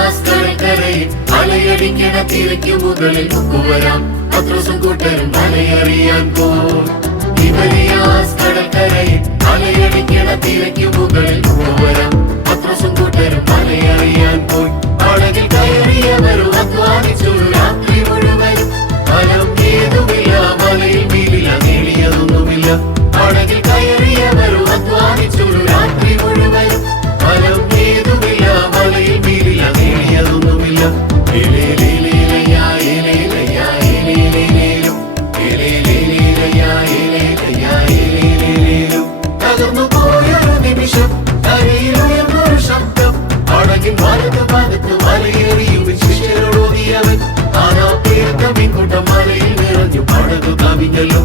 കടൽക്കരയിൽ അലയടിക്കണ തിരയ്ക്കു മുകളിൽ മുക്കുവരാം പത്രോസും കൂട്ടരും വലയെറിയാൻ പോയി. തിബരിയാസ് കടൽക്കരയിൽ അലയടിക്കണ തിരയ്ക്കു മുകളിൽ മുക്കുവരാം പത്രോസും കൂട്ടരും വലയെറിയാൻ പോയി. പടകിൽ കയറിയവരും അധ്വാനിച്ചു രാത്രി മുഴുവനും, ഫലം ഏതുമില്ല, വലയിൽ മീനില്ല, നേടിയതൊന്നുമില്ല. പടകിൽ കയറിയവരും അധ്വാനിച്ചു രാത്രി മുഴുവനും, ഫലം ഏതുമില്ല, വലയിൽ മീനില്ല, നേടിയതൊന്നുമില്ല. തകർന്നു പോയൊരു നിമിഷം, കരയിലുയർന്നൊരു ശബ്ദം, പടകിൻ വലതു ഭാഗത്ത് വലയേറിയും ശിഷ്യരോടിയവൻ. ആനാ പേർത്ത മീൻകൂട്ടം മലയിൽ നിറഞ്ഞു, പടകു കവിഞ്ഞല്ലോ.